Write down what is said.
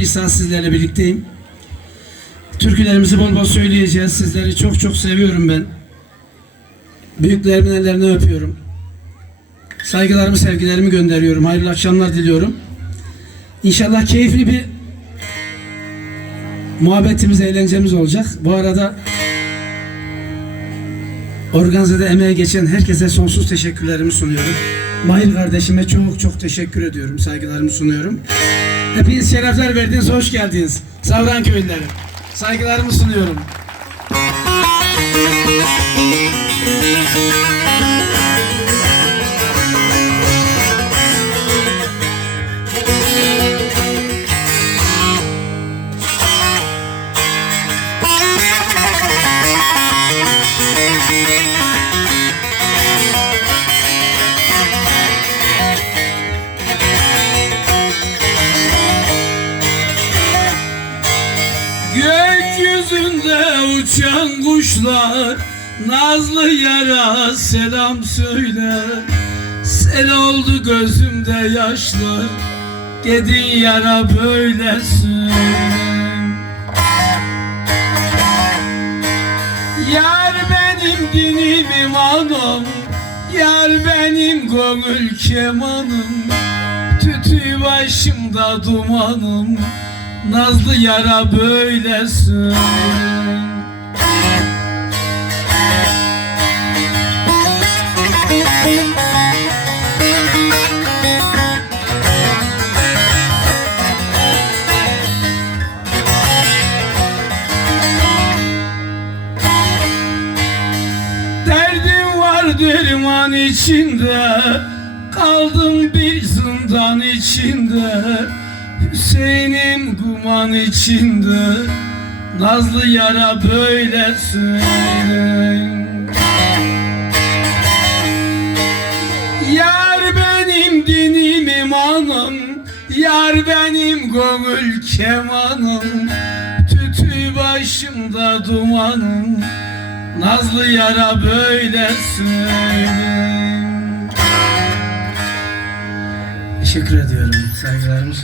bir sizlerle birlikteyim. Türkülerimizi bol bol söyleyeceğiz. Sizleri çok çok seviyorum ben. Büyüklerimin ellerinden öpüyorum. Saygılarımı, sevgilerimi gönderiyorum. Hayırlı akşamlar diliyorum. İnşallah keyifli bir muhabbetimiz, eğlencemiz olacak. Bu arada organizede emeğe geçen herkese sonsuz teşekkürlerimi sunuyorum. Mahir kardeşime çok çok teşekkür ediyorum. Saygılarımı sunuyorum. Hepiniz şerefler verdiniz, hoş geldiniz. Savran köylüleri. Saygılarımı sunuyorum. Gökyüzünde uçan kuşlar Nazlı yara selam söyle. Sel oldu gözümde yaşlar Gedin yara böyle söyle Yar benim dinim imanım Yar benim gönül kemanım. Tütü başımda dumanım Nazlı yara böyle söyle Derdim var derman içinde Kaldım bir zindan içinde Hüseyin'im guman içinde Nazlı yara böyle söyle Yar benim dinim imanım Yar benim gönül kemanım Tütü başımda dumanım Nazlı yara böyle söyle Teşekkür ediyorum. Saygılarımı sunuyorum.